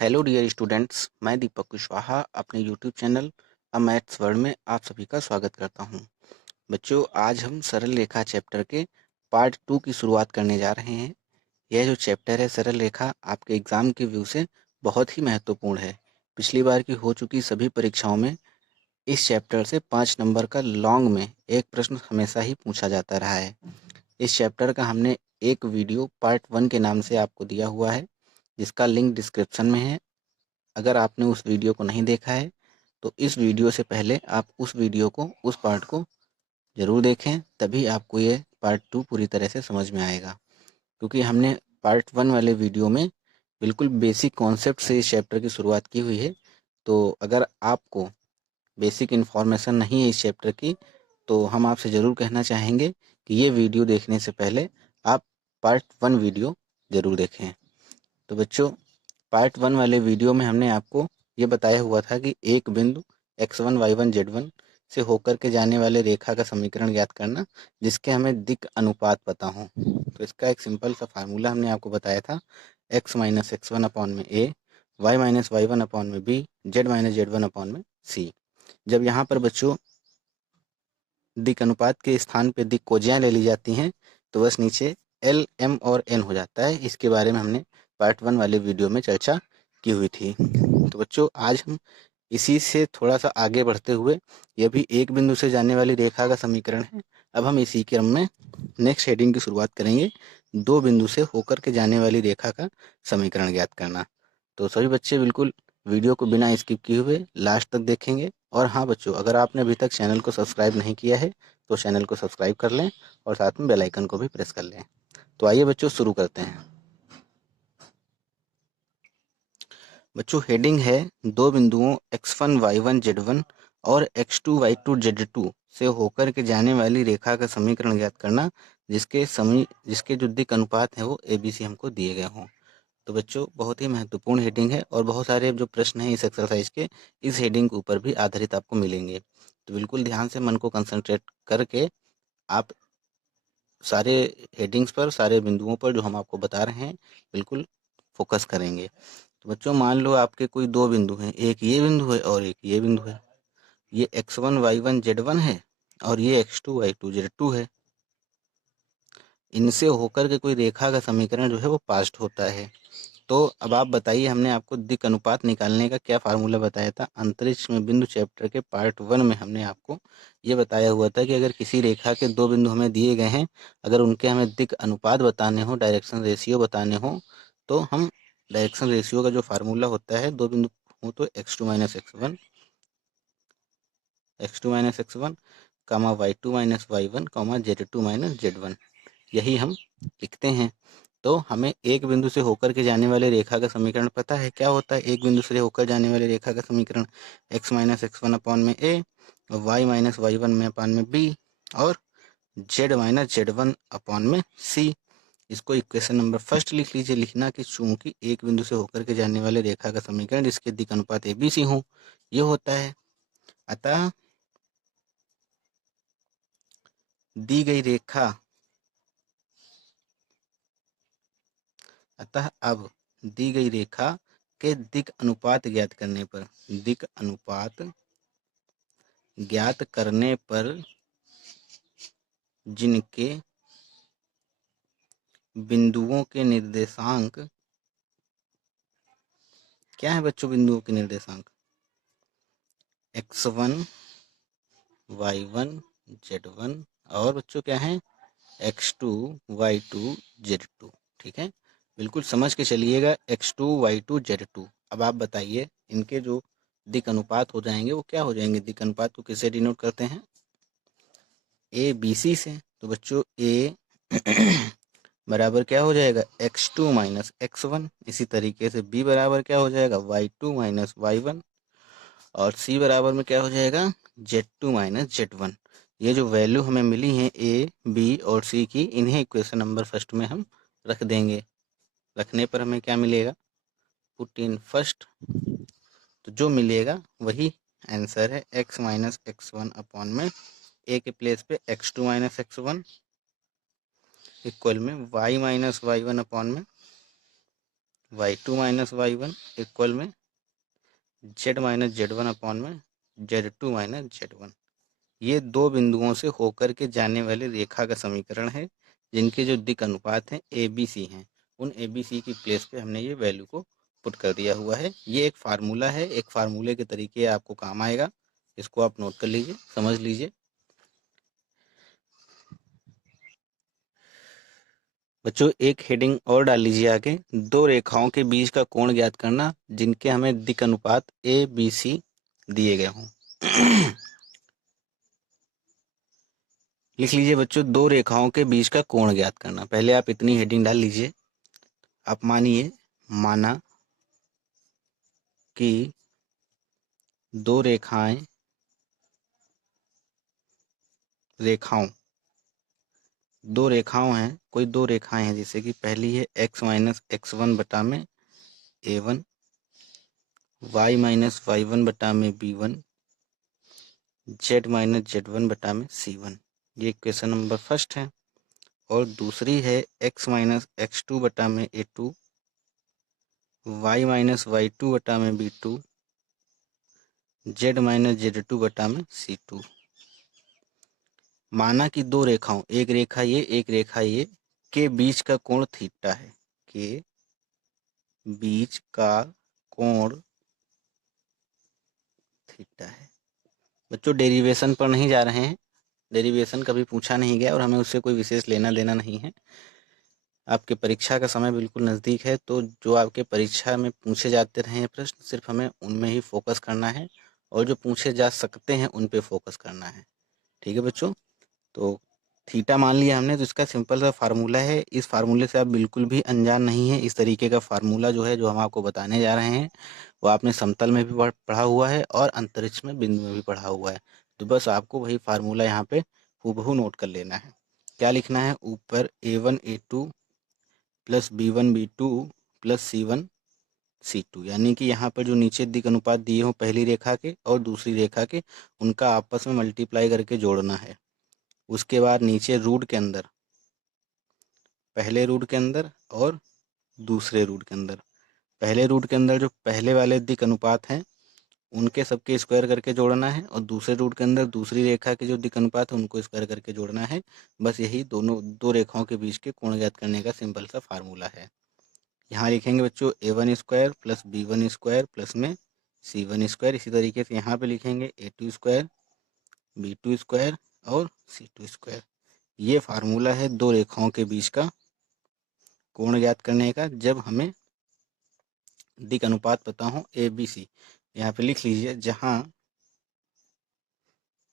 Hello dear students, मैं दीपक कुशवाहा अपने YouTube channel अ maths world में आप सभी का स्वागत करता हूं। बच्चों, आज हम सरल रेखा चैप्टर के पार्ट 2 की शुरुआत करने जा रहे हैं। यह जो चैप्टर है सरल रेखा, आपके एग्जाम के व्यू से बहुत ही महत्वपूर्ण है। पिछली बार की हो चुकी सभी परीक्षाओं में इस चैप्टर से 5 नंबर का लॉन्ग में एक प्रश्न हमेशा ही पूछा जाता रहा है। इस चैप्टर का हमने एक वीडियो पार्ट 1 के नाम से आपको दिया हुआ है, जिसका लिंक डिस्क्रिप्शन में है। अगर आपने उस वीडियो को नहीं देखा है तो इस वीडियो से पहले आप उस वीडियो को, उस पार्ट को ज़रूर देखें, तभी आपको ये पार्ट 2 पूरी तरह से समझ में आएगा। क्योंकि हमने पार्ट 1 वाले वीडियो में बिल्कुल बेसिक कॉन्सेप्ट से इस चैप्टर की शुरुआत की हुई है। तो अगर आपको बेसिक इन्फॉर्मेशन नहीं है इस चैप्टर की, तो हम आपसे ज़रूर कहना चाहेंगे कि ये वीडियो देखने से पहले आप पार्ट 1 वीडियो ज़रूर देखें। तो बच्चों, पार्ट 1 वाले वीडियो में हमने आपको ये बताया हुआ था कि एक बिंदु x1 y1 z1 से होकर के जाने वाले रेखा का समीकरण ज्ञात करना, जिसके हमें दिक् अनुपात पता हो। तो इसका एक सिंपल सा फार्मूला हमने आपको बताया था, x माइनस x1 अपॉन में a, y minus y1 upon में b, z minus z1 upon में c। जब यहाँ पर बच्चों दिक् अनुपात के स्थान पे दिक् कोजियाँ ले ली जाती हैं तो बस नीचे एल, एम और एन हो जाता है। इसके बारे में हमने पार्ट 1 वाले वीडियो में चर्चा की हुई थी। तो बच्चों, आज हम इसी से थोड़ा सा आगे बढ़ते हुए, यह भी एक बिंदु से जाने वाली रेखा का समीकरण है। अब हम इसी क्रम में नेक्स्ट हेडिंग की शुरुआत करेंगे, दो बिंदु से होकर के जाने वाली रेखा का समीकरण ज्ञात करना। तो सभी बच्चे बिल्कुल वीडियो को बिना स्किप किए हुए लास्ट तक देखेंगे। और हाँ बच्चों, अगर आपने अभी तक चैनल को सब्सक्राइब नहीं किया है तो चैनल को सब्सक्राइब कर लें और साथ में बेल आइकन को भी प्रेस कर लें। तो आइए बच्चों, शुरू करते हैं। बच्चों, हेडिंग है दो बिंदुओं x1 y1 z1 और x2 y2 z2 से होकर के जाने वाली रेखा का समीकरण ज्ञात करना, जिसके जो दिक् अनुपात है वो ABC हमको दिए गए हों। तो बच्चों, बहुत ही महत्वपूर्ण हेडिंग है और बहुत सारे जो प्रश्न हैं इस एक्सरसाइज के इस हेडिंग के ऊपर भी आधारित आपको मिलेंगे। तो बिल्कुल ध्यान से मन को कंसंट्रेट करके आप सारे हेडिंग्स पर, सारे बिंदुओं पर जो हम आपको बता रहे हैं, बिल्कुल फोकस करेंगे। तो बच्चों, मान लो आपके कोई दो बिंदु हैं, एक ये बिंदु है और एक ये बिंदु है। ये x1 y1 z1 है और ये x2 y2 z2 है। इनसे होकर के कोई रेखा का समीकरण जो है वो पास्ट होता है। तो अब आप बताइए, हमने आपको दिक् अनुपात निकालने का क्या फार्मूला बताया था? अंतरिक्ष में बिंदु चैप्टर के पार्ट 1 में हमने आपको ये बताया हुआ था कि अगर किसी रेखा के दो बिंदु हमें दिए गए हैं, अगर उनके हमें दिक् अनुपात बताने हो, डायरेक्शन रेशियो बताने हो, तो हम डायरेक्शन रेशियो का जो फार्मूला होता है, दो बिंदु हो तो x2 minus x1, x2 minus x1, कामा y2 माइनस y1, कामा z2 माइनस z1, यही हम लिखते हैं। तो हमें एक बिंदु से होकर के जाने वाले रेखा का समीकरण पता है। क्या होता है एक बिंदु से होकर जाने वाले रेखा का समीकरण? x माइनस x1 अपॉन में a, y माइनस y1 में अपॉन में b और z माइनस z1 अपॉन में c। इसको इक्वेशन नंबर फर्स्ट लिख लीजिए। लिखना कि चूंकि एक बिंदु से होकर के जाने वाले रेखा का समीकरण जिसके दिक् अनुपात ABC हो, ये होता है। अतः दी गई रेखा अब दी गई रेखा के दिक् अनुपात ज्ञात करने पर, दिक् अनुपात ज्ञात करने पर जिनके बिंदुओं के निर्देशांक क्या है बच्चों? बिंदुओं के निर्देशांक x1 y1 z1 और बच्चों क्या है? x2 y2 z2। ठीक है, बिल्कुल समझ के चलिएगा। x2 y2 z2। अब आप बताइए, इनके जो दिक् अनुपात हो जाएंगे वो क्या हो जाएंगे? दिक् अनुपात को किससे डिनोट करते हैं? ABC से। तो बच्चों, A बराबर क्या हो जाएगा? x2 minus x1। इसी तरीके से B बराबर क्या हो जाएगा? y2 माइनस y1 और C बराबर में क्या हो जाएगा? z2 minus z1। ये जो वैल्यू हमें मिली हैं A, B और C की, इन्हें इक्वेशन नंबर फर्स्ट में हम रख देंगे। रखने पर हमें क्या मिलेगा? Put in first. तो जो मिलेगा वही आंसर है। x माइनस x1 अपॉन में A के प्लेस पे x2 माइनस x1 इक्वल में y माइनस y1 अपॉन में y2 माइनस y1 इक्वल में z माइनस z1 अपॉन में z2 माइनस z1। ये दो बिंदुओं से होकर के जाने वाली रेखा का समीकरण है, जिनके जो दिक् अनुपात हैं ए बी सी हैं। उन ए बी सी की प्लेस पे हमने ये वैल्यू को पुट कर दिया हुआ है। ये एक फार्मूला है, एक फार्मूले के तरीके आपको काम आएगा। इसको आप नोट कर लीजिए, समझ लीजिए। बच्चों एक हेडिंग और डाल लीजिए आगे, दो रेखाओं के बीच का कोण ज्ञात करना जिनके हमें दिक् अनुपात ए बी सी दिए गए हों। लिख लीजिए बच्चों, दो रेखाओं के बीच का कोण ज्ञात करना। पहले आप इतनी हेडिंग डाल लीजिए। आप माना कि दो रेखाओं हैं, कोई दो रेखाएं हैं, जैसे कि पहली है x माइनस x1 बटा में a1, y माइनस y1 बटा में b1, z माइनस z1 बटा में c1। ये क्वेश्चन नंबर फर्स्ट है। और दूसरी है x माइनस x2 बटा में a2, y माइनस y2 बटा में b2, z माइनस z2 बटा में c2। माना कि दो रेखाओं, एक रेखा ये एक रेखा ये, के बीच का कोण थीटा है। के बीच का कोण थीटा है। बच्चों डेरिवेशन पर नहीं जा रहे हैं, डेरिवेशन कभी पूछा नहीं गया और हमें उससे कोई विशेष लेना देना नहीं है। आपके परीक्षा का समय बिल्कुल नज़दीक है, तो जो आपके परीक्षा में पूछे जाते रहे प्रश्न, सिर्फ हमें उनमें ही फोकस करना है और जो पूछे जा सकते हैं उन पे फोकस करना है। ठीक है बच्चों, तो थीटा मान लिया हमने, तो इसका सिंपल सा फार्मूला है। इस फार्मूले से आप बिल्कुल भी अनजान नहीं है। इस तरीके का फार्मूला जो है, जो हम आपको बताने जा रहे हैं, वो आपने समतल में भी पढ़ा हुआ है और अंतरिक्ष में बिंदु में भी पढ़ा हुआ है। तो बस आपको वही फार्मूला यहाँ पे हूबहू नोट कर लेना है। क्या लिखना है? ऊपर a1 a2 plus b1 b2 plus c1 c2, यानी कि यहाँ पर जो नीचे दिक् अनुपात दिए हों पहली रेखा के और दूसरी रेखा के, उनका आपस में मल्टीप्लाई करके जोड़ना है। उसके बाद नीचे रूट के अंदर, पहले रूट के अंदर और दूसरे रूट के अंदर, पहले रूट के अंदर जो पहले वाले दिक् अनुपात हैं उनके सबके स्क्वायर करके जोड़ना है, और दूसरे रूट के अंदर दूसरी रेखा के जो दिक् अनुपात है उनको स्क्वायर करके जोड़ना है। बस यही दो रेखाओं के बीच के कोण ज्ञात करने का सिंपल सा फार्मूला है। यहाँ लिखेंगे बच्चों a1 square plus b1 square plus में c1 स्क्वायर। इसी तरीके से यहाँ पे लिखेंगे a2 स्क्वायर b2 स्क्वायर और c2 स्क्वायर। ये फार्मूला है दो रेखाओं के बीच का कोण ज्ञात करने का, जब हमें दिक् अनुपात पता हो ए बी सी। यहाँ पे लिख लीजिए, जहाँ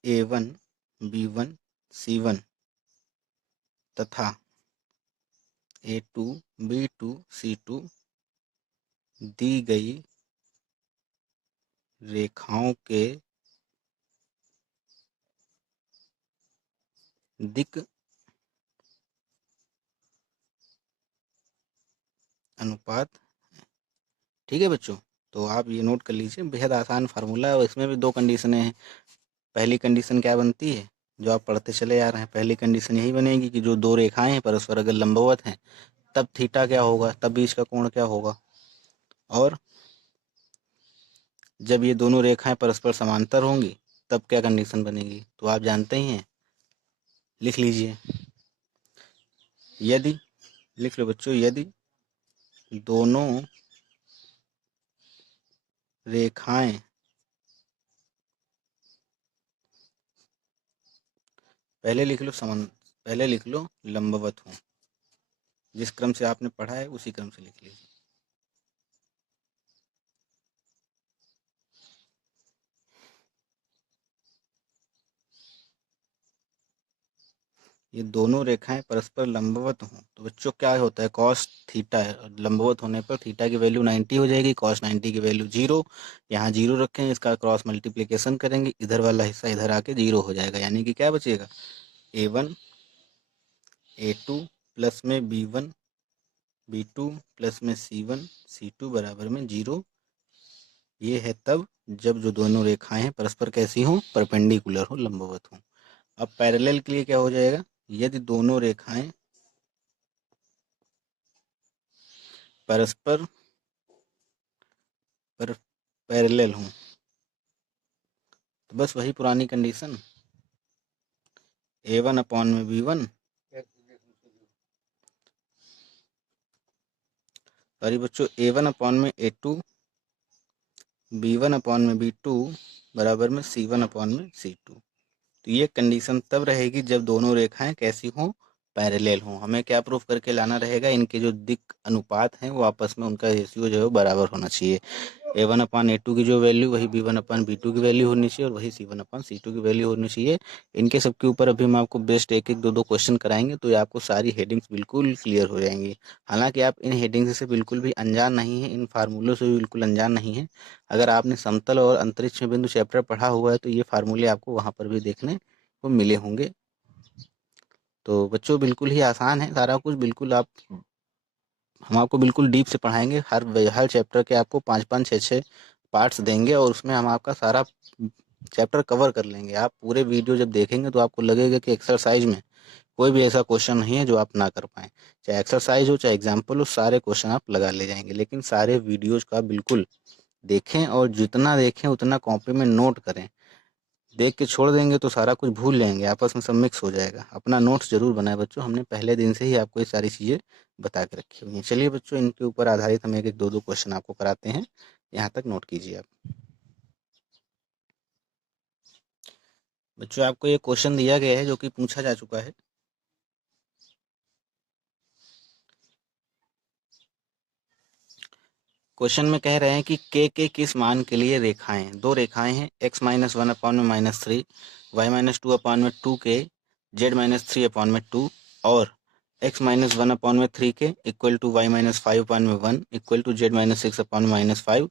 a1 b1 c1 तथा a2 b2 c2 दी गई रेखाओं के दिक् अनुपात। ठीक है बच्चों, तो आप ये नोट कर लीजिए, बेहद आसान फार्मूला है और इसमें भी दो कंडीशनें हैं। पहली कंडीशन क्या बनती है, जो आप पढ़ते चले आ रहे हैं, पहली कंडीशन यही बनेगी कि जो दो रेखाएं हैं परस्पर अगर लंबवत हैं, तब थीटा क्या होगा, तब बीच का कोण क्या होगा। और जब ये दोनों रेखाएं परस्पर समांतर होंगी तब क्या कंडीशन बनेगी, तो आप जानते ही हैं। लिख लीजिए, यदि, लिख लो बच्चों, यदि दोनों रेखाएं पहले लिख लो लंबवत हों। जिस क्रम से आपने पढ़ा है उसी क्रम से लिख लीजिए। ये दोनों रेखाएं परस्पर लंबवत हों तो बच्चों क्या होता है, कॉस थीटा है। लंबवत होने पर थीटा की वैल्यू 90 हो जाएगी, कॉस 90 की वैल्यू 0। यहाँ 0 रखेंगे, इसका क्रॉस मल्टीप्लिकेशन करेंगे, इधर वाला हिस्सा इधर आके 0 हो जाएगा, यानी कि क्या बचेगा, a1 a2 प्लस में b1 b2 प्लस में c1 c2 बराबर में 0। ये है तब जब जो दोनों रेखाएं हैं परस्पर कैसी हों, परपेंडिकुलर हो, लंबवत हों। अब पैरेलल के लिए क्या हो जाएगा, यदि दोनों रेखाएं परस्पर पर पैरेलल हों। तो बस वही पुरानी कंडीशन, A1 अपॉन में B1, सॉरी बच्चों, A1 अपॉन में A2, B1 अपॉन में B2 बराबर में C1 अपॉन में C2। तो ये कंडीशन तब रहेगी जब दोनों रेखाएं कैसी हों, पैरेलल हों। हमें क्या प्रूफ करके लाना रहेगा, इनके जो दिक् अनुपात हैं वो आपस में उनका रेशियो जो है बराबर होना चाहिए। A1 अपान A2 की जो वैल्यू वही B1 अपान B2 की वैल्यू होनी चाहिए और वही C1 अपान C2 की वैल्यू होनी चाहिए। इनके सबके ऊपर अभी हम आपको बेस्ट एक एक दो दो क्वेश्चन कराएंगे तो ये आपको सारी हेडिंग्स बिल्कुल क्लियर हो जाएंगी। हालांकि आप इन हेडिंग्स से बिल्कुल भी अनजान नहीं है, इन फार्मूलों से भी बिल्कुल अनजान नहीं है। अगर आपने समतल और अंतरिक्ष में बिंदु चैप्टर पढ़ा हुआ है तो ये फार्मूले आपको वहाँ पर भी देखने को मिले होंगे। तो बच्चों बिल्कुल ही आसान है सारा कुछ, बिल्कुल हम आपको बिल्कुल डीप से पढ़ाएंगे। हर चैप्टर के आपको 5-5, 6-6 पार्ट्स देंगे और उसमें हम आपका सारा चैप्टर कवर कर लेंगे। आप पूरे वीडियो जब देखेंगे तो आपको लगेगा कि एक्सरसाइज में कोई भी ऐसा क्वेश्चन नहीं है जो आप ना कर पाएँ। चाहे एक्सरसाइज हो चाहे एग्जाम्पल हो, सारे क्वेश्चन आप लगा ले जाएंगे। लेकिन सारे वीडियोज का बिल्कुल देखें और जितना देखें उतना कॉपी में नोट करें। देख के छोड़ देंगे तो सारा कुछ भूल जाएंगे, आपस में सब मिक्स हो जाएगा। अपना नोट्स जरूर बनाए बच्चों, हमने पहले दिन से ही आपको ये सारी चीज़ें बता के रखी हुई हैं। चलिए बच्चों, इनके ऊपर आधारित हम एक एक दो दो क्वेश्चन आपको कराते हैं, यहाँ तक नोट कीजिए आप। बच्चों आपको ये क्वेश्चन दिया गया है जो कि पूछा जा चुका है। क्वेश्चन में कह रहे हैं कि के किस मान के लिए रेखाएं, दो रेखाएं हैं, x-1 अपॉन में -3, y-2 अपॉन में 2k, z-3 अपॉन में 2 और x-1 अपॉन में 3k equal to y-5 upon में 1 इक्वल टू z-6 अपॉन में -5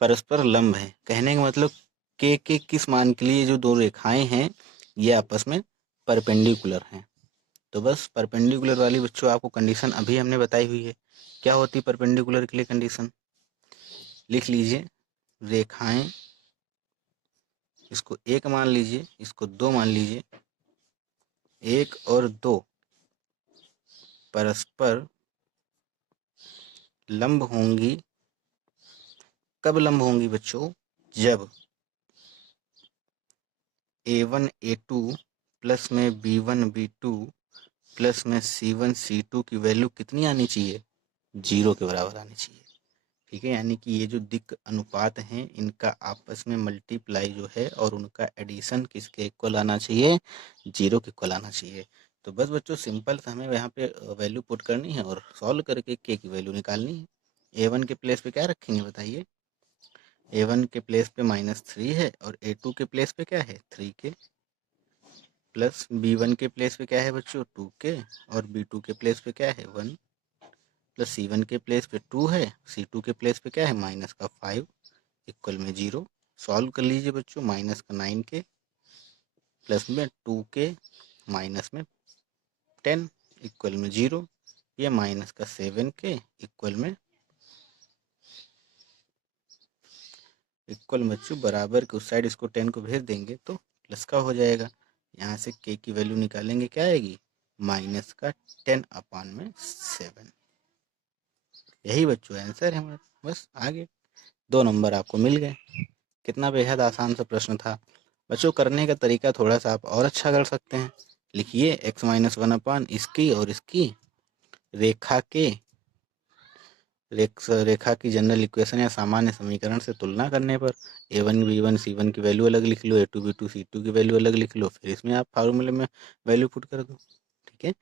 परस्पर लंब है। कहने का मतलब के किस मान के लिए जो दो रेखाएं हैं ये आपस में परपेंडिकुलर हैं। तो बस परपेंडिकुलर वाली बच्चों आपको कंडीशन अभी हमने बताई हुई है। क्या होती है परपेंडिकुलर के लिए कंडीशन, लिख लीजिए। रेखाएं, इसको 1 मान लीजिए, इसको 2 मान लीजिए, 1 और 2 परस्पर लंब होंगी। कब लंब होंगी बच्चों, जब A1 A2 प्लस में B1 B2 प्लस में C1 C2 की वैल्यू कितनी आनी चाहिए, 0 के बराबर आनी चाहिए। ठीक है, यानी कि ये जो दिक् अनुपात हैं इनका आपस में मल्टीप्लाई जो है और उनका एडिशन किसके इक्वल आना चाहिए, 0 के इक्वल आना चाहिए। तो बस बच्चों सिंपल से हमें यहाँ पे वैल्यू पुट करनी है और सॉल्व करके के की वैल्यू निकालनी है। A1 के प्लेस पे क्या रखेंगे बताइए, A1 के प्लेस पे -3 है और A2 के प्लेस पे क्या है 3k, प्लस B1 के प्लेस पे क्या है बच्चों 2k और B2 के प्लेस पे क्या है 1, प्लस C1 के प्लेस पे 2 है, C2 के प्लेस पे क्या है -5 इक्वल में 0। सॉल्व कर लीजिए बच्चों, माइनस का 9k प्लस में 2k माइनस में 10 इक्वल में 0, या माइनस का 7k इक्वल बच्चों बराबर के उस साइड इसको 10 को भेज देंगे तो प्लस का हो जाएगा। यहाँ से k की वैल्यू निकालेंगे, क्या आएगी माइनस का 10 अपान में 7। यही बच्चों आंसर है हमारा। बस आगे 2 नंबर आपको मिल गए। कितना बेहद आसान सा प्रश्न था बच्चों। करने का तरीका थोड़ा सा आप और अच्छा कर सकते हैं। लिखिए x-1 अपान इसकी और इसकी रेखा के रेखा की जनरल इक्वेशन या सामान्य समीकरण से तुलना करने पर A1 B1 C1 की वैल्यू अलग लिख लो, A2 B2 C2 की वैल्यू अलग लिख लो, फिर इसमें आप फार्मूले में वैल्यू पुट कर दो। ठीक है,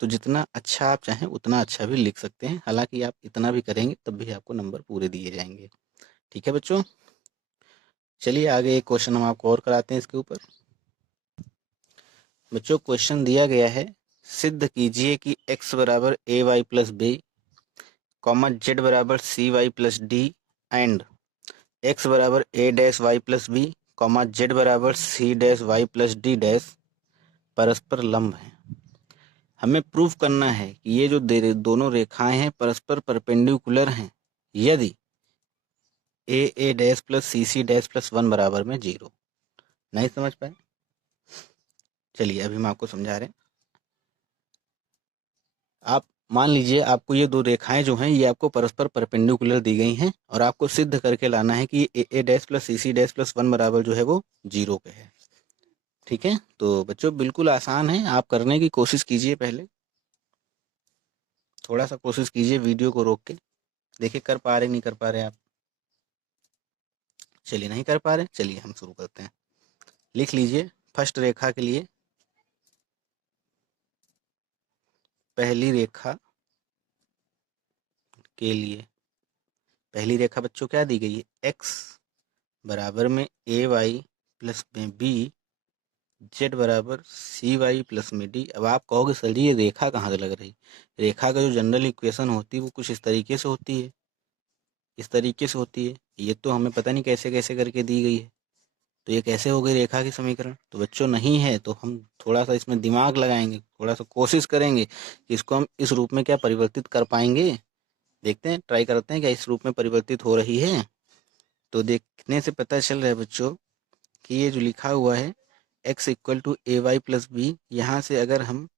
तो जितना अच्छा आप चाहें उतना अच्छा भी लिख सकते हैं। हालांकि आप इतना भी करेंगे तब भी आपको नंबर पूरे दिए जाएंगे। ठीक है बच्चों, चलिए आगे एक क्वेश्चन हम आपको और कराते हैं इसके ऊपर। बच्चों क्वेश्चन दिया गया है, सिद्ध कीजिए कि x बराबर ay प्लस बी, z बराबर cy plus d and x बराबर a dash y plus b, z बराबर c dash y plus d dash परस्पर लंब है। हमें प्रूफ करना है कि ये जो दोनों रेखाएं हैं परस्पर परपेंडिकुलर हैं यदि a dash plus c dash plus 1 बराबर में 0। नहीं समझ पाए, चलिए अभी हम आपको समझा रहे हैं। आप मान लीजिए आपको ये दो रेखाएं जो हैं ये आपको परस्पर परपेंडिकुलर दी गई हैं और आपको सिद्ध करके लाना है कि A dash plus C dash plus 1 बराबर जो है वो 0 पे है। ठीक है, तो बच्चों बिल्कुल आसान है, आप करने की कोशिश कीजिए। पहले थोड़ा सा कोशिश कीजिए वीडियो को रोक के, देखिए कर पा रहे नहीं कर पा रहे आप। चलिए नहीं कर पा रहे, चलिए हम शुरू करते हैं। लिख लीजिए फर्स्ट रेखा के लिए, पहली रेखा के लिए पहली रेखा बच्चों क्या दी गई है, x बराबर में ए वाई प्लस में बी, जेड बराबर सी वाई प्लस में डी। अब आप कहोगे सर जी ये रेखा कहाँ से लग रही, रेखा का जो जनरल इक्वेशन होती है वो कुछ इस तरीके से होती है, इस तरीके से होती है। ये तो हमें पता नहीं कैसे कैसे करके दी गई है, तो ये कैसे हो गई रेखा की समीकरण। तो बच्चों नहीं है तो हम थोड़ा सा इसमें दिमाग लगाएंगे, थोड़ा सा कोशिश करेंगे कि इसको हम इस रूप में क्या परिवर्तित कर पाएंगे। देखते हैं, ट्राई करते हैं क्या इस रूप में परिवर्तित हो रही है। तो देखने से पता चल रहा है बच्चों कि ये जो लिखा हुआ है x equal to a y plus b, यहाँ से अगर हम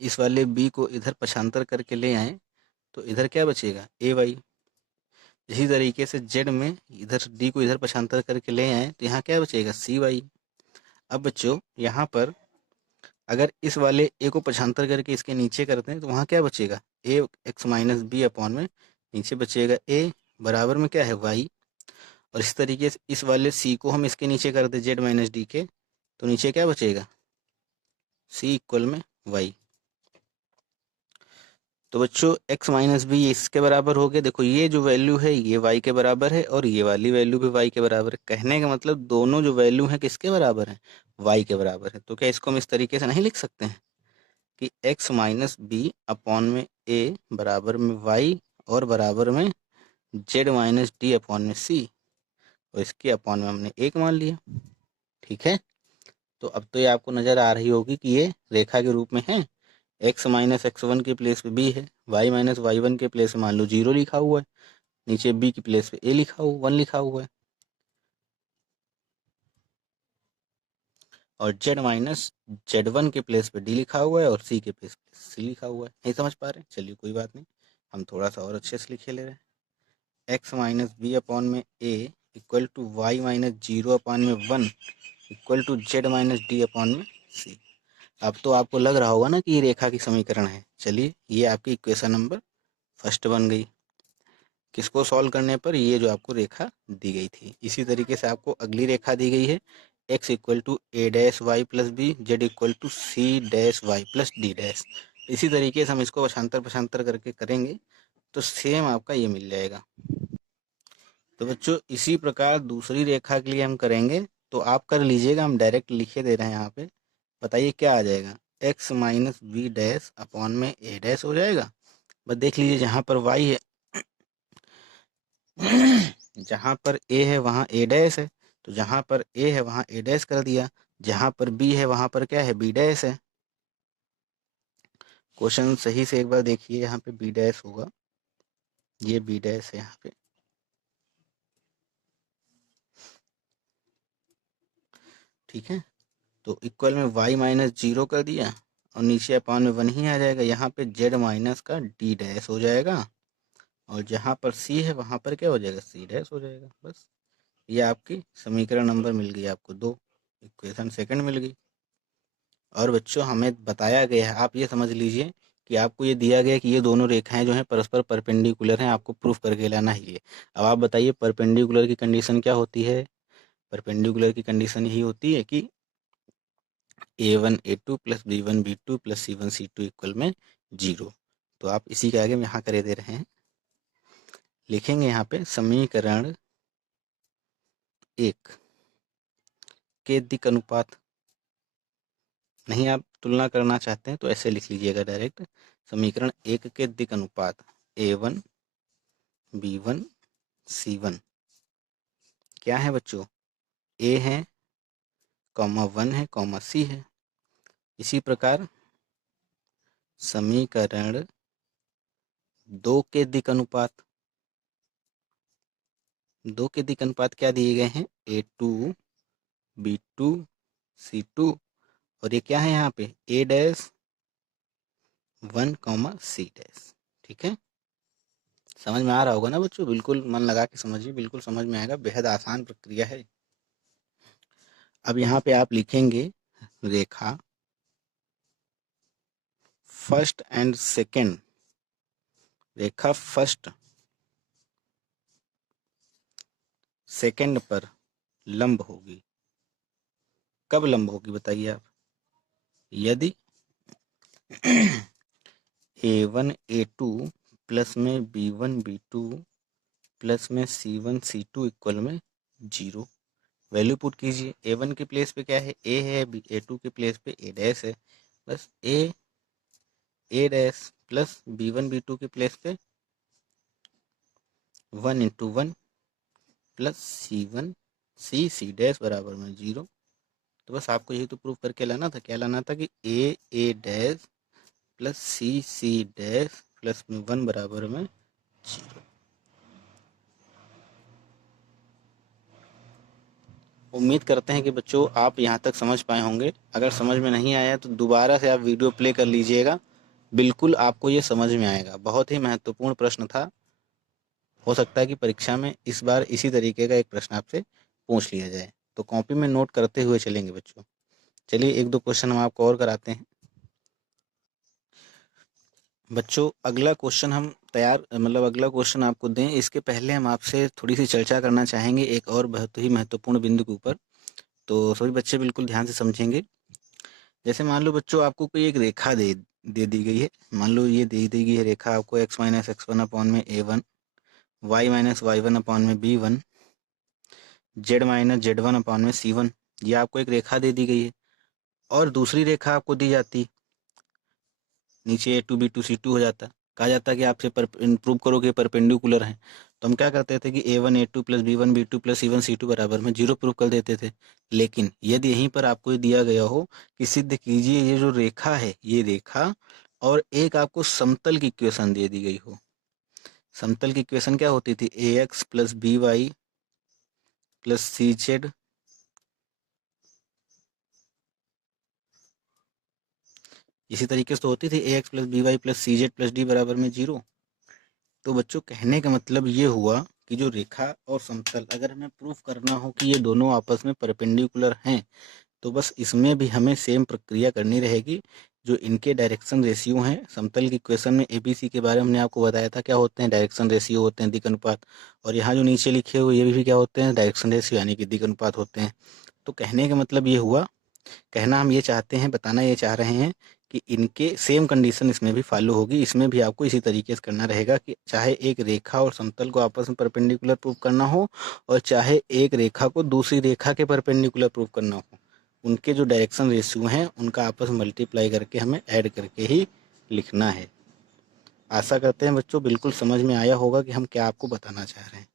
इस वाले b को इधर पक्षांतर करके ले आए तो इधर क्या बचेगा, ए वाई। इसी तरीके से z में इधर d को इधर पक्षांतर करके ले आए तो यहाँ क्या बचेगा, सी वाई। अब बच्चों यहाँ पर अगर इस वाले a को पक्षांतर करके इसके नीचे करते हैं तो वहाँ क्या बचेगा, ए एक्स माइनस बी अपॉन में नीचे बचेगा a बराबर में क्या है, y। और इस तरीके से इस वाले c को हम इसके नीचे कर दे z माइनस डी के, तो नीचे क्या बचेगा, c इक्वल में y। तो बच्चों x माइनस बी इसके बराबर हो गया। देखो ये जो वैल्यू है ये y के बराबर है और ये वाली वैल्यू भी y के बराबर है। कहने का मतलब दोनों जो वैल्यू है किसके बराबर है, y के बराबर है। तो क्या इसको हम इस तरीके से नहीं लिख सकते हैं कि x माइनस बी अपॉन में a बराबर में y और बराबर में z माइनस डी अपॉन में c, और इसके अपॉन में हमने 1 मान लिया। ठीक है, तो अब तो ये आपको नज़र आ रही होगी कि ये रेखा के रूप में है। x माइनस x1 के प्लेस पे b है, y माइनस y1 के प्लेस पे मान लो 0 लिखा हुआ है, नीचे b की प्लेस पे a लिखा हुआ 1 लिखा हुआ है, और z माइनस z1 के प्लेस पे d लिखा हुआ है और c के प्लेस पे c लिखा हुआ है। नहीं समझ पा रहे, चलिए कोई बात नहीं, हम थोड़ा सा और अच्छे से लिखे ले रहे हैं। x माइनस बी अपॉन में a equal to y minus 0 upon में 1 equal to z minus d upon में सी। अब तो आपको लग रहा होगा ना कि ये रेखा की समीकरण है। चलिए ये आपकी इक्वेशन नंबर फर्स्ट बन गई। किसको सॉल्व करने पर, ये जो आपको रेखा दी गई थी। इसी तरीके से आपको अगली रेखा दी गई है, x equal to a dash y plus b, z equal to c dash y plus d dash. इसी तरीके से हम इसको पक्षांतर पक्षांतर करके करेंगे तो सेम आपका ये मिल जाएगा। तो बच्चों इसी प्रकार दूसरी रेखा के लिए हम करेंगे, तो आप कर लीजिएगा, हम डायरेक्ट लिखे दे रहे हैं यहाँ पे। बताइए क्या आ जाएगा, x minus b dash upon में ए डैश हो जाएगा। बस देख लीजिए जहाँ पर y है जहाँ पर a है वहाँ a डैश है, तो जहाँ पर a है वहाँ a डैश कर दिया, जहाँ पर b है वहाँ पर क्या है, b डैश है। क्वेश्चन सही से एक बार देखिए, यहाँ पे b डैश होगा, ये b डैश है यहाँ पे। ठीक है, तो इक्वल में y माइनस 0 कर दिया और नीचे अपॉन में 1 ही आ जाएगा। यहाँ पे z माइनस का d डैश हो जाएगा और जहाँ पर c है वहाँ पर क्या हो जाएगा, c डैश हो जाएगा। बस ये आपकी समीकरण नंबर मिल गई आपको 2, इक्वेशन सेकंड मिल गई। और बच्चों हमें बताया गया है, आप ये समझ लीजिए कि आपको ये दिया गया है कि ये दोनों रेखाएं जो हैं परस्पर परपेंडिकुलर हैं, आपको प्रूफ करके लाना ही है। अब आप बताइए परपेंडिकुलर की कंडीशन क्या होती है। परपेंडिकुलर की कंडीशन यही होती है कि a1 a2 plus b1 b2 plus c1 c2 equal में 0। तो आप इसी के आगे हम यहाँ करे दे रहे हैं, लिखेंगे यहाँ पे समीकरण 1 के दिक् अनुपात। नहीं आप तुलना करना चाहते हैं तो ऐसे लिख लीजिएगा डायरेक्ट, समीकरण 1 के दिक् अनुपात a1 b1 c1 क्या है बच्चों, a है कॉमा 1 है कॉमा c है। इसी प्रकार समीकरण 2 के दिक् अनुपात, 2 के दिक् अनुपात क्या दिए गए हैं, a2 b2 c2, और ये क्या है यहाँ पे a dash 1 comma c dash. ठीक है, समझ में आ रहा होगा ना बच्चों? बिल्कुल मन लगा के समझिए, बिल्कुल समझ में आएगा, बेहद आसान प्रक्रिया है। अब यहाँ पे आप लिखेंगे रेखा फर्स्ट एंड सेकेंड, रेखा फर्स्ट सेकेंड पर लंब होगी। कब लंब होगी बताइए आप? यदि A1 A2 प्लस में B1 B2 प्लस में C1 C2 इक्वल में 0। वैल्यू पुट कीजिए। A1 के प्लेस पे क्या है? A है। A2 के प्लेस पे A डैश है। बस A dash plus B1 B2 के प्लेस पे 1 into 1 plus C1 C dash बराबर में 0। तो बस आपको यही तो प्रूव करके लाना था। क्या लाना था? कि A dash plus C dash plus में 1 बराबर में 0। उम्मीद करते हैं कि बच्चों आप यहाँ तक समझ पाए होंगे। अगर समझ में नहीं आया तो दोबारा से आप वीडियो प्ले कर लीजिएगा, बिल्कुल आपको ये समझ में आएगा। बहुत ही महत्वपूर्ण प्रश्न था। हो सकता है कि परीक्षा में इस बार इसी तरीके का एक प्रश्न आपसे पूछ लिया जाए, तो कॉपी में नोट करते हुए चलेंगे बच्चों। चलिए एक दो क्वेश्चन हम आपको और कराते हैं। बच्चों अगला क्वेश्चन हम अगला क्वेश्चन आपको दें इसके पहले हम आपसे थोड़ी सी चर्चा करना चाहेंगे एक और बहुत ही महत्वपूर्ण बिंदु के ऊपर। तो सभी बच्चे बिल्कुल ध्यान से समझेंगे। जैसे मान लो बच्चों आपको कोई एक रेखा दे दी गई है। मान लो ये दे दी गई है रेखा आपको x माइनस x1 अपॉन में A1, y minus y1 upon में B1, z minus z1 upon में C1। ये आपको एक रेखा दे दी गई है। और दूसरी रेखा आपको दी जाती, नीचे A2 B2 C2 हो जाता। कहा जाता कि आपसे प्रूव करो कि परपेंडिकुलर हैं। तो हम क्या करते थे कि A1 A2 plus B1 B2 plus C1 C2 बराबर में 0 प्रूव कर देते थे। लेकिन यदि यहीं पर आपको ये दिया गया हो कि सिद्ध कीजिए ये जो रेखा है, ये रेखा, और एक आपको समतल की इक्वेशन दे दी गई हो। समतल की इक्वेशन क्या होती थी? AX plus BY plus CZ इसी तरीके से तो होती थी, AX plus BY plus CZ plus D बराबर में 0। तो बच्चों कहने का मतलब ये हुआ कि जो रेखा और समतल अगर हमें प्रूफ करना हो कि ये दोनों आपस में परपेंडिकुलर हैं, तो बस इसमें भी हमें सेम प्रक्रिया करनी रहेगी। जो इनके डायरेक्शन रेशियो हैं, समतल की इक्वेशन में ABC के बारे में हमने आपको बताया था क्या होते हैं? डायरेक्शन रेशियो होते हैं, दिक् अनुपात। और यहाँ जो नीचे लिखे हुए ये भी क्या होते हैं? डायरेक्शन रेशियो यानी कि दिक् अनुपात होते हैं। तो कहने का मतलब ये हुआ, कहना हम ये चाहते हैं, बताना ये चाह रहे हैं कि इनके सेम कंडीशन इसमें भी फॉलो होगी। इसमें भी आपको इसी तरीके से करना रहेगा कि चाहे एक रेखा और समतल को आपस में परपेंडिकुलर प्रूव करना हो, और चाहे एक रेखा को दूसरी रेखा के परपेंडिकुलर प्रूव करना हो, उनके जो डायरेक्शन रेशियो हैं उनका आपस में मल्टीप्लाई करके हमें ऐड करके ही लिखना है। आशा करते हैं बच्चों बिल्कुल समझ में आया होगा कि हम क्या आपको बताना चाह रहे हैं।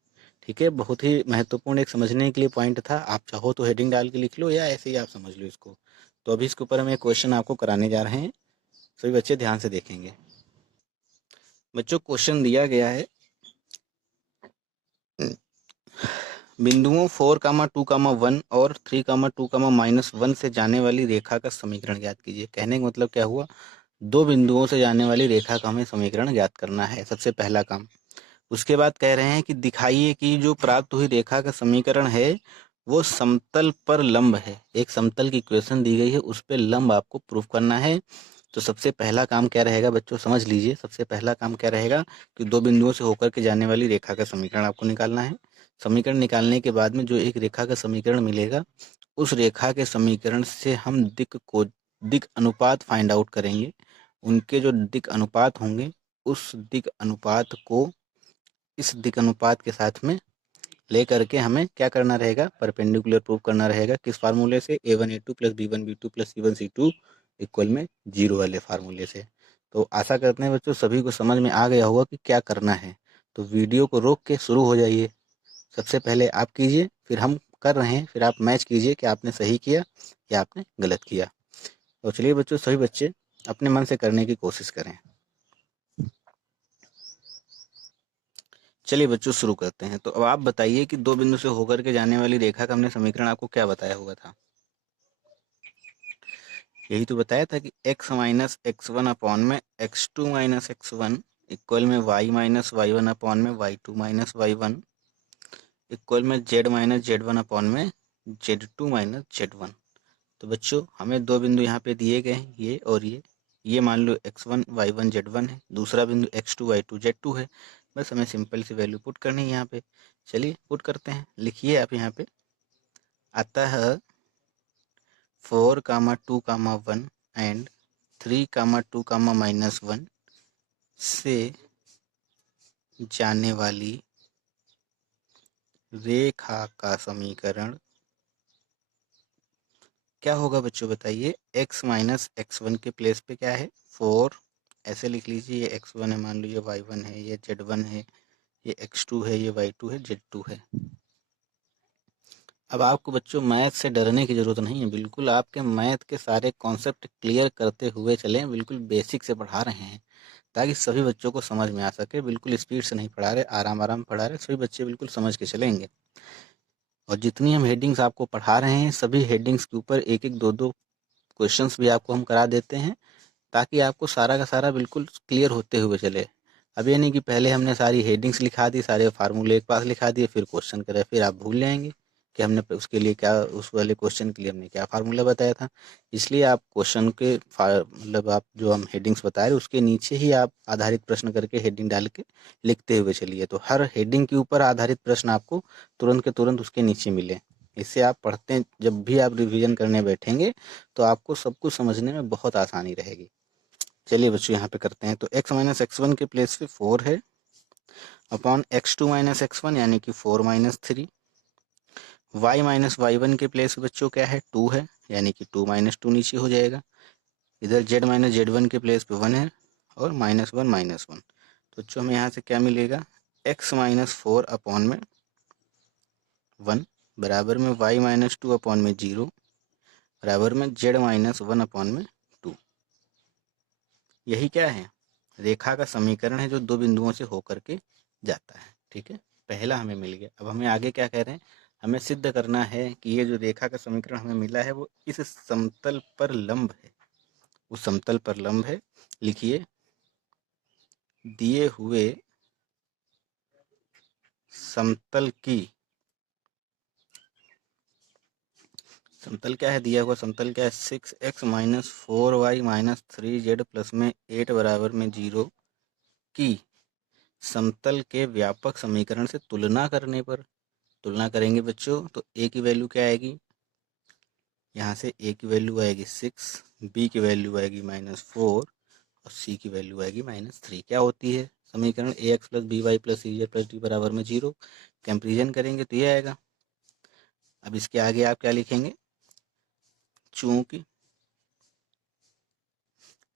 ठीक है, बहुत ही महत्वपूर्ण एक समझने के लिए पॉइंट था। आप चाहो तो हेडिंग डाल के लिख लो या ऐसे ही आप समझ लो इसको। तो अभी इसके ऊपर हम एक क्वेश्चन आपको कराने जा रहे हैं, सभी बच्चे ध्यान से देखेंगे। बच्चों क्वेश्चन दिया गया है, बिंदुओं 4,2,1 और 3,2,-1 से जाने वाली रेखा का समीकरण ज्ञात कीजिए। कहने का मतलब क्या हुआ? दो बिंदुओं से जाने वाली रेखा का हमें समीकरण ज्ञात करना है, सबसे पहला काम। उसके बाद कह रहे हैं कि दिखाइए कि जो प्राप्त हुई रेखा का समीकरण है वो समतल पर लंब है। एक समतल की इक्वेशन दी गई है, उस पर लंब आपको प्रूफ करना है। तो सबसे पहला काम क्या रहेगा बच्चों? समझ लीजिए, सबसे पहला काम क्या रहेगा कि दो बिंदुओं से होकर के जाने वाली रेखा का समीकरण आपको निकालना है। समीकरण निकालने के बाद में जो एक रेखा का समीकरण मिलेगा, उस रेखा के समीकरण से हम दिक् अनुपात फाइंड आउट करेंगे। उनके जो दिक् अनुपात होंगे, उस दिक् अनुपात को इस दिक् अनुपात के साथ में ले करके हमें क्या करना रहेगा? परपेंडिकुलर प्रूव करना रहेगा। किस फार्मूले से? A1 A2 plus B1 B2 plus C1 C2 equal में 0 वाले फार्मूले से। तो आशा करते हैं बच्चों सभी को समझ में आ गया होगा कि क्या करना है। तो वीडियो को रोक के शुरू हो जाइए। सबसे पहले आप कीजिए, फिर हम कर रहे हैं, फिर आप मैच कीजिए कि आपने सही किया या आपने गलत किया। तो चलिए बच्चों, सभी बच्चे अपने मन से करने की कोशिश करें। चलिए बच्चों शुरू करते हैं। तो अब आप बताइए कि दो बिंदु से होकर के जाने वाली रेखा का हमने समीकरण आपको क्या बताया हुआ था? यही तो बताया था कि x माइनस x1 अपॉन में x2 माइनस x1 इक्वल में y minus y one upon में y2 minus y one equal में z माइनस z1 अपॉन में z2 माइनस z1। तो बच्चों हमें दो बिंदु यहाँ पे दिए गए हैं, ये और ये मान लो x1 y1 z1 है, दूसरा बिंदु x2 y2 z2 है। बस हमें सिंपल सी वैल्यू पुट करनी है यहाँ पे। चलिए पुट करते हैं। लिखिए आप यहाँ पे, अतः 4, 2, 1 एंड 3, 2, -1 से जाने वाली रेखा का समीकरण क्या होगा बच्चों बताइए। x माइनस x1 के प्लेस पे क्या है 4, ऐसे लिख लीजिए। ये x1 है, मान लो ये y1 है, ये z1 है, ये x2 है, ये y2 है, z2 है। अब आपको बच्चों मैथ से डरने की ज़रूरत नहीं है, बिल्कुल आपके मैथ के सारे कॉन्सेप्ट क्लियर करते हुए चलें, बिल्कुल बेसिक से पढ़ा रहे हैं ताकि सभी बच्चों को समझ में आ सके। बिल्कुल स्पीड से नहीं पढ़ा रहे, आराम आराम पढ़ा रहे, सभी बच्चे बिल्कुल समझ के चलेंगे। और जितनी हम हेडिंग्स आपको पढ़ा रहे हैं, सभी हेडिंग्स के ऊपर एक एक दो दो क्वेश्चंस भी आपको हम करा देते हैं ताकि आपको सारा का सारा बिल्कुल क्लियर होते हुए चले। अब ये नहीं कि पहले हमने सारी हेडिंग्स लिखा दी, सारे फार्मूले एक पास लिखा दिए, फिर क्वेश्चन करे, फिर आप भूल जाएंगे कि हमने उसके लिए क्या, उस वाले क्वेश्चन के लिए हमने क्या फार्मूला बताया था। इसलिए आप क्वेश्चन के मतलब आप जो हम हेडिंग्स बता रहे उसके नीचे ही आप आधारित प्रश्न करके हेडिंग डाल के लिखते हुए चलिए, तो हर हेडिंग के ऊपर आधारित प्रश्न आपको तुरंत के तुरंत उसके नीचे मिले। इससे आप पढ़ते हैं, जब भी आप रिवीजन करने बैठेंगे तो आपको सब कुछ समझने में बहुत आसानी रहेगी। चलिए बच्चों यहाँ पे करते हैं। तो x माइनस x1 के प्लेस पे 4 है अपॉन x2 माइनस x1 यानी कि 4 माइनस 3। y माइनस y1 के प्लेस पे बच्चों क्या है 2 है, यानी कि 2 माइनस 2 नीचे हो जाएगा। इधर z माइनस z1 के प्लेस पे 1 है और -1 -1। तो बच्चों हमें यहाँ से क्या मिलेगा x माइनस 4 अपॉन में 1 बराबर में y माइनस 2 अपॉन में 0 बराबर में z माइनस 1 अपॉन में 2। यही क्या है रेखा का समीकरण है जो दो बिंदुओं से होकर के जाता है। ठीक है, पहला हमें मिल गया। अब हमें आगे क्या कह रहे हैं, हमें सिद्ध करना है कि ये जो रेखा का समीकरण हमें मिला है वो इस समतल पर लंब है, उस समतल पर लंब है। लिखिए, दिए हुए समतल की, समतल क्या है, दिया हुआ समतल क्या है 6x minus 4y minus 3z plus में 8 बराबर में 0 की समतल के व्यापक समीकरण से तुलना करने पर, तुलना करेंगे बच्चों तो a की वैल्यू क्या आएगी, यहाँ से a की वैल्यू आएगी 6, b की वैल्यू आएगी -4 और c की वैल्यू आएगी -3। क्या होती है समीकरण ax plus B Y plus C Z plus D बराबर में 0। कंपेरिजन करेंगे तो ये आएगा। अब इसके आगे आप क्या लिखेंगे, चूंकि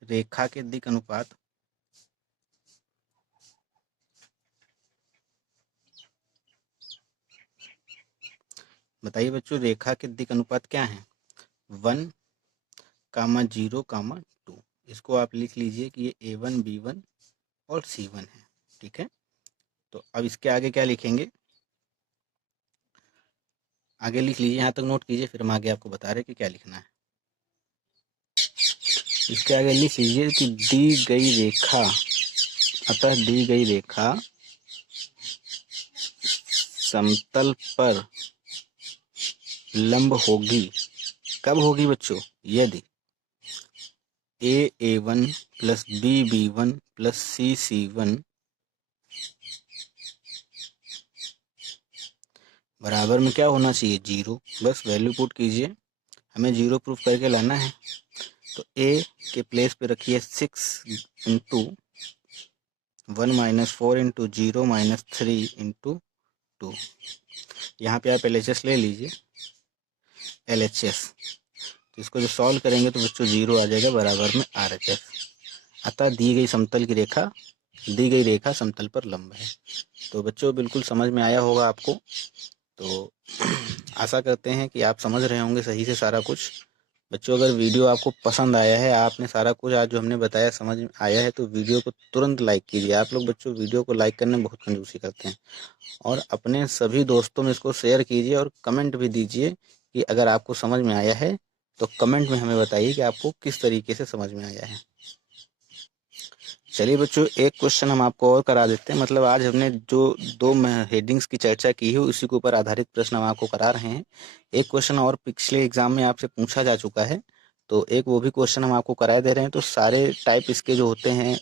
रेखा के दिक् अनुपात बताइए बच्चों, रेखा के दिक् अनुपात क्या है 1, 0, 2। इसको आप लिख लीजिए कि ये a1 b1 और c1 है। ठीक है, तो अब इसके आगे क्या लिखेंगे, आगे लिख लीजिए, यहाँ तक नोट कीजिए, फिर हम आगे आपको बता रहे कि क्या लिखना है। इसके आगे लिख लीजिए कि दी गई रेखा, अतः दी गई रेखा समतल पर लंब होगी। कब होगी बच्चों, यदि a1 plus b1 plus c1 बराबर में क्या होना चाहिए 0। बस वैल्यू पुट कीजिए, हमें 0 प्रूफ करके लाना है। तो a के प्लेस पे रखिए 6 into 1 minus 4 into 0 minus 3 into 2। यहाँ पे आप LHS ले लीजिए, LHS, तो इसको जो सॉल्व करेंगे तो बच्चों 0 आ जाएगा बराबर में RHS। अतः दी गई समतल की रेखा, दी गई रेखा समतल पर लंब है। तो बच्चों बिल्कुल समझ में आया होगा आपको। तो आशा करते हैं कि आप समझ रहे होंगे सही से सारा कुछ। बच्चों अगर वीडियो आपको पसंद आया है, आपने सारा कुछ आज जो हमने बताया समझ में आया है, तो वीडियो को तुरंत लाइक कीजिए। आप लोग बच्चों वीडियो को लाइक करने में बहुत कंजूसी करते हैं, और अपने सभी दोस्तों में इसको शेयर कीजिए और कमेंट भी दीजिए कि अगर आपको समझ में आया है तो कमेंट में हमें बताइए कि आपको किस तरीके से समझ में आया है। चलिए बच्चों, एक क्वेश्चन हम आपको और करा देते हैं। मतलब आज हमने जो दो हेडिंग्स की चर्चा की है उसी के ऊपर आधारित प्रश्न हम आपको करा रहे हैं। एक क्वेश्चन और पिछले एग्जाम में आपसे पूछा जा चुका है, तो एक वो भी क्वेश्चन हम आपको कराए दे रहे हैं। तो सारे टाइप इसके जो होते हैं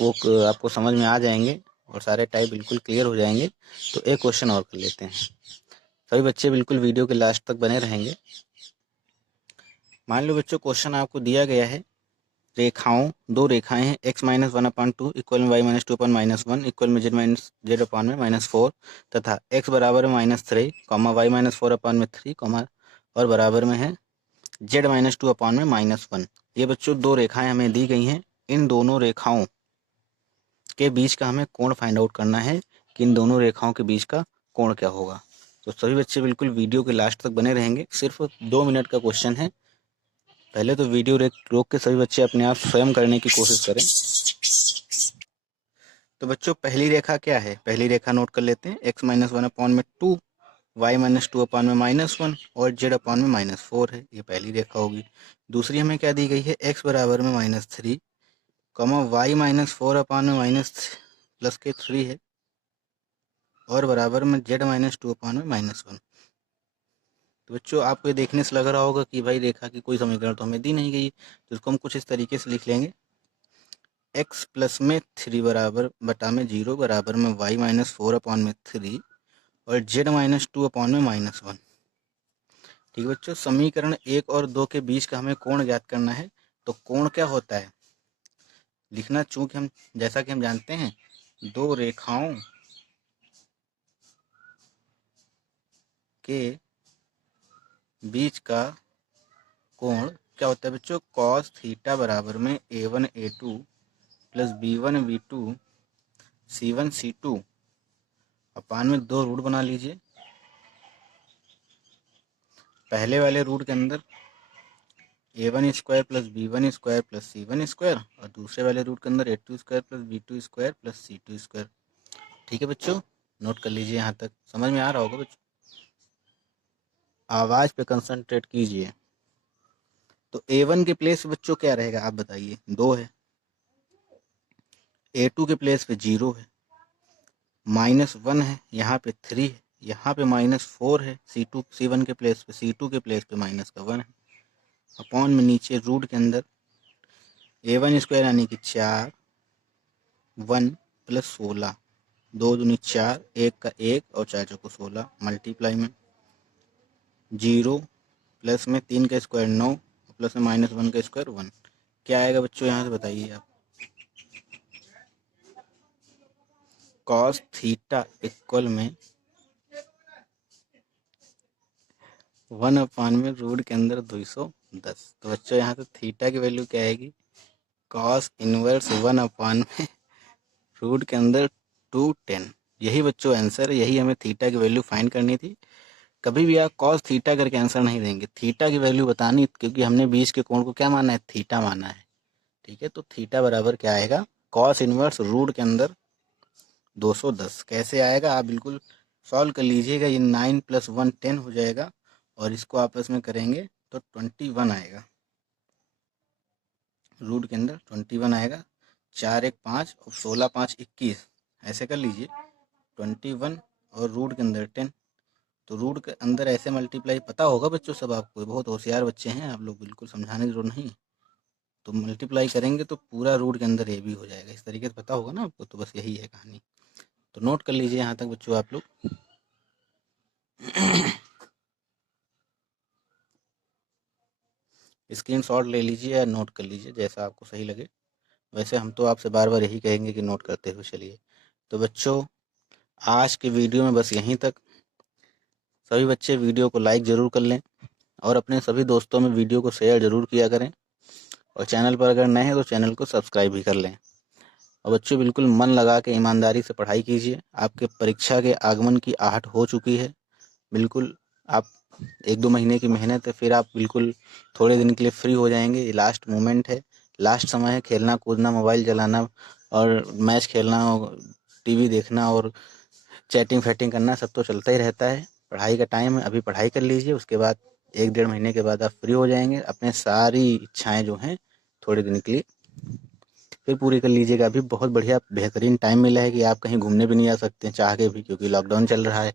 वो आपको समझ में आ जाएंगे और सारे टाइप बिल्कुल क्लियर हो जाएंगे। तो एक क्वेश्चन और कर लेते हैं। सभी बच्चे बिल्कुल वीडियो के लास्ट तक बने रहेंगे। मान लो बच्चों, क्वेश्चन आपको दिया गया है, रेखाओं दो रेखाएं हैं, x minus one upon two equal में y minus two upon minus one equal में z अपान में माइनस फोर तथा x बराबर में minus three comma y minus four upon में थ्री कॉमा और बराबर में है z माइनस टू अपान में माइनस वन। ये बच्चों दो रेखाएं हमें दी गई हैं। इन दोनों रेखाओं के बीच का हमें कोण फाइंड आउट करना है कि इन दोनों रेखाओं के बीच का कोण क्या होगा। तो सभी बच्चे बिल्कुल वीडियो के लास्ट तक बने रहेंगे। सिर्फ 2 मिनट का क्वेश्चन है। पहले तो वीडियो रोक के सभी बच्चे अपने आप स्वयं करने की कोशिश करें। तो बच्चों पहली रेखा क्या है? पहली रेखा नोट कर लेते हैं, x माइनस वन अपॉन में two, y minus two upon में माइनस वन और जेड अपॉन में माइनस फोर है। ये पहली रेखा होगी। दूसरी हमें क्या दी गई है? x बराबर में minus three comma y minus four upon में माइनस प्लस के थ्री है और बराबर में जेड माइनस टू अपॉन में माइनस वन। तो बच्चों आपको ये देखने से लग रहा होगा कि भाई रेखा की कोई समीकरण तो हमें दी नहीं गई, तो इसको हम कुछ इस तरीके से लिख लेंगे, x प्लस में थ्री बराबर बटा में जीरो बराबर में वाई माइनस फोर अपॉन में थ्री और जेड माइनस टू अपॉन में माइनस वन। ठीक है बच्चों, समीकरण एक और दो के बीच का हमें कोण ज्ञात करना है। तो कोण क्या होता है लिखना, चूंकि हम जैसा कि हम जानते हैं दो रेखाओं के बीच का कोण क्या होता है बच्चों? कॉस थीटा बराबर में A one A two plus B one B two C one C two upon में दो रूट बना लीजिए। पहले वाले रूट के अंदर A one square plus B one square plus C one square और दूसरे वाले रूट के अंदर A two square plus B two square plus C two square. ठीक है बच्चों, नोट कर लीजिए। यहाँ तक समझ में आ रहा होगा बच्चों? आवाज़ पे कंसंट्रेट कीजिए। तो ए वन के प्लेस पे बच्चों क्या रहेगा आप बताइए? दो है। ए टू के प्लेस पे जीरो है, माइनस वन है, यहाँ पे थ्री है, यहाँ पे माइनस फोर है, सी वन के प्लेस पे, सी टू के प्लेस पे माइनस का वन है, अपॉन में नीचे रूट के अंदर ए वन स्क्वायर यानी कि चार, वन प्लस सोलह, दो दूनी चार, एक का एक और चार चौको सोलह, मल्टीप्लाई में जीरो प्लस में तीन का स्क्वायर नौ प्लस में माइनस वन का स्क्वायर वन। क्या आएगा बच्चों यहाँ से बताइए आप? कॉस थीटा इक्वल में वन अपान में रूट के अंदर 210। तो बच्चों यहाँ तो थीटा की वैल्यू क्या आएगी? कॉस इनवर्स वन अपान में रूट के अंदर 210। यही बच्चों आंसर है। यही हमें थीटा की वैल्यू फाइंड करनी थी। कभी भी आप कॉस थीटा करके आंसर नहीं देंगे, थीटा की वैल्यू बतानी, क्योंकि हमने बीच के कोण को क्या माना है? थीटा माना है। ठीक है, तो थीटा बराबर क्या आएगा? कॉस इनवर्स रूट के अंदर 210। कैसे आएगा आप बिल्कुल सॉल्व कर लीजिएगा। ये 9 प्लस 1 10 हो जाएगा और इसको आपस में करेंगे तो 21 आएगा। रूट के अंदर 21 आएगा। चार एक पाँच और 16 5 21, ऐसे कर लीजिए 21 और रूट के अंदर 10। तो रूट के अंदर ऐसे मल्टीप्लाई पता होगा बच्चों सब आपको, बहुत होशियार बच्चे हैं आप लोग, बिल्कुल समझाने की जरूरत नहीं। तो मल्टीप्लाई करेंगे तो पूरा रूट के अंदर ए भी हो जाएगा। इस तरीके से पता होगा ना आपको। तो बस यही है कहानी। तो नोट कर लीजिए यहाँ तक बच्चों आप लोग। स्क्रीनशॉट ले लीजिए या नोट कर लीजिए, जैसा आपको सही लगे। वैसे हम तो आपसे बार बार यही कहेंगे कि नोट करते हुए चलिए। तो बच्चों आज के वीडियो में बस यहीं तक। सभी बच्चे वीडियो को लाइक ज़रूर कर लें और अपने सभी दोस्तों में वीडियो को शेयर ज़रूर किया करें और चैनल पर अगर नए हैं तो चैनल को सब्सक्राइब भी कर लें। और बच्चों बिल्कुल मन लगा के ईमानदारी से पढ़ाई कीजिए। आपके परीक्षा के आगमन की आहट हो चुकी है। बिल्कुल आप 1-2 महीने की मेहनत है, फिर आप बिल्कुल थोड़े दिन के लिए फ्री हो जाएंगे। ये लास्ट मोमेंट है, लास्ट समय है। खेलना कूदना, मोबाइल चलाना और मैच खेलना और टीवी देखना और चैटिंग फैटिंग करना सब तो चलता ही रहता है। पढ़ाई का टाइम है, अभी पढ़ाई कर लीजिए। उसके बाद 1-1.5 महीने के बाद आप फ्री हो जाएंगे। अपने सारी इच्छाएं जो हैं थोड़े दिन के लिए फिर पूरी कर लीजिएगा। अभी बहुत बढ़िया बेहतरीन टाइम मिला है कि आप कहीं घूमने भी नहीं जा सकते हैं चाह के भी, क्योंकि लॉकडाउन चल रहा है।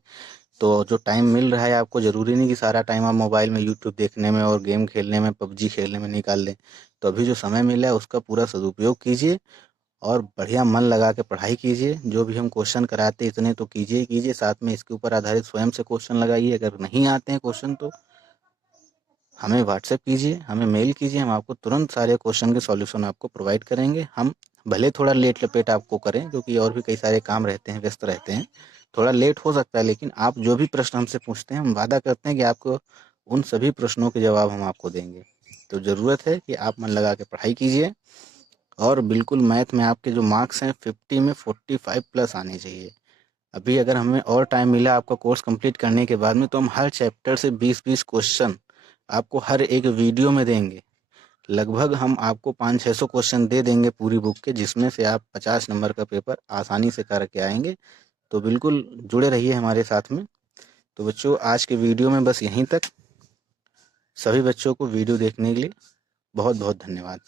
तो जो टाइम मिल रहा है आपको, ज़रूरी नहीं कि सारा टाइम आप मोबाइल में यूट्यूब देखने में और गेम खेलने में, पबजी खेलने में निकाल लें। तो अभी जो समय मिला है उसका पूरा सदुपयोग कीजिए और बढ़िया मन लगा के पढ़ाई कीजिए। जो भी हम क्वेश्चन कराते हैं इतने तो कीजिए कीजिए, साथ में इसके ऊपर आधारित स्वयं से क्वेश्चन लगाइए। अगर नहीं आते हैं क्वेश्चन तो हमें व्हाट्सएप कीजिए, हमें मेल कीजिए, हम आपको तुरंत सारे क्वेश्चन के सॉल्यूशन आपको प्रोवाइड करेंगे। हम भले थोड़ा लेट लपेट आपको करें, क्योंकि और भी कई सारे काम रहते हैं, व्यस्त रहते हैं, थोड़ा लेट हो सकता है, लेकिन आप जो भी प्रश्न हमसे पूछते हैं हम वादा करते हैं कि आपको उन सभी प्रश्नों के जवाब हम आपको देंगे। तो ज़रूरत है कि आप मन लगा के पढ़ाई कीजिए और बिल्कुल मैथ में आपके जो मार्क्स हैं 50 में 45 प्लस आने चाहिए। अभी अगर हमें और टाइम मिला आपका कोर्स कंप्लीट करने के बाद में, तो हम हर चैप्टर से 20-20 क्वेश्चन आपको हर एक वीडियो में देंगे। लगभग हम आपको 500-600 क्वेश्चन दे देंगे पूरी बुक के, जिसमें से आप 50 नंबर का पेपर आसानी से करके आएंगे। तो बिल्कुल जुड़े रहिए हमारे साथ में। तो बच्चों, आज के वीडियो में बस यहीं तक। सभी बच्चों को वीडियो देखने के लिए बहुत बहुत धन्यवाद।